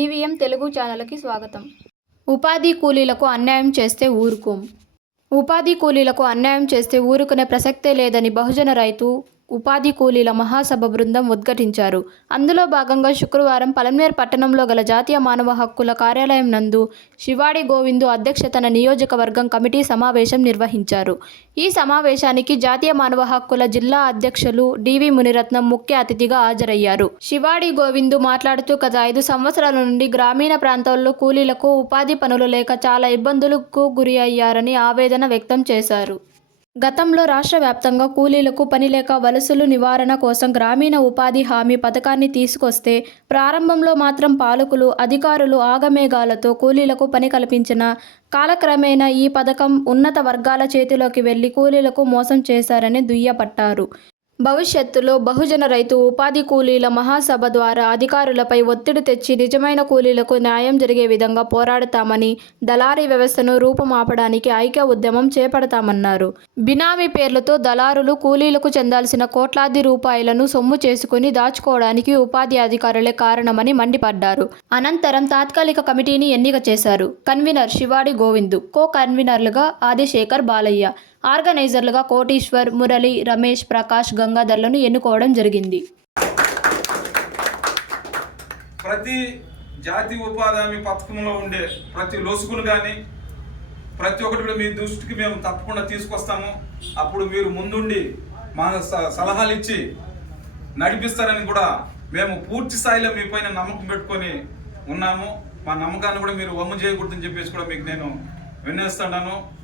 GVM Telugu ఛానల్కి స్వాగతం. ఉపాధి కూలీలకు అన్యాయం చేస్తే ఊరుకోం. ఉపాధి కూలీలకు అన్యాయం చేస్తే ఊరుకునే ప్రసక్తే లేదని బహుజన రైతు ఉపాధి కూలీల మహాసభ బృందం ఉద్ఘాటించారు. అందులో భాగంగా శుక్రవారం పలమనేర్ పట్టణంలో గల జాతీయ మానవ హక్కుల కార్యాలయం నందు శివాడి గోవిందు అధ్యక్షతన నియోజకవర్గం కమిటీ సమావేశం నిర్వహించారు. ఈ సమావేశానికి జాతీయ మానవ హక్కుల జిల్లా అధ్యక్షులు డివి మునిరత్నం ముఖ్య అతిథిగా హాజరయ్యారు. శివాడి గోవిందు మాట్లాడుతూ గత ఐదు సంవత్సరాల నుండి గ్రామీణ ప్రాంతాల్లో కూలీలకు ఉపాధి పనులు లేక చాలా ఇబ్బందులకు గురి అయ్యారని ఆవేదన వ్యక్తం చేశారు. గతంలో రాష్ట్ర వ్యాప్తంగా కూలీలకు పనిలేక వలసలు నివారణ కోసం గ్రామీణ ఉపాధి హామీ పథకాన్ని తీసుకొస్తే ప్రారంభంలో మాత్రం పాలకులు అధికారులు ఆగమేఘాలతో కూలీలకు పని కల్పించిన కాలక్రమేణా ఈ పథకం ఉన్నత వర్గాల చేతిలోకి వెళ్ళి కూలీలకు మోసం చేశారని దుయ్యపట్టారు భవిష్యత్తులో బహుజన రైతు ఉపాధి కూలీల మహాసభ ద్వారా అధికారులపై ఒత్తిడి తెచ్చి నిజమైన కూలీలకు న్యాయం జరిగే విధంగా పోరాడతామని దళారీ వ్యవస్థను రూపుమాపడానికి ఐక్య ఉద్యమం చేపడతామన్నారు. బినామీ పేర్లతో దళారులు కూలీలకు చెందాల్సిన కోట్లాది రూపాయలను సొమ్ము చేసుకుని దాచుకోవడానికి ఉపాధి అధికారులే కారణమని మండిపడ్డారు. అనంతరం తాత్కాలిక కమిటీని ఎన్నిక చేశారు. కన్వీనర్ శివాడి గోవిందు కో కన్వీనర్లుగా ఆదిశేఖర్ బాలయ్య ఆర్గనైజర్లుగా కోటీశ్వర్ మురళి రమేష్ ప్రకాష్ గంగాధర్లను ఎన్నుకోవడం జరిగింది. ప్రతి జాతీయ ఉపాధి హామీ పథకంలో ఉండే ప్రతి లొసుగును కానీ ప్రతి ఒక్కటి కూడా మీ దృష్టికి మేము తప్పకుండా తీసుకొస్తాము. అప్పుడు మీరు ముందుండి మా స- సలహాలు ఇచ్చి నడిపిస్తారని కూడా మేము పూర్తి స్థాయిలో మీ పైన నమ్మకం పెట్టుకొని ఉన్నాము. మా నమ్మకాన్ని కూడా మీరు వమ్ము చేయకూడదని చెప్పేసి కూడా మీకు నేను విన్నేస్తున్నాను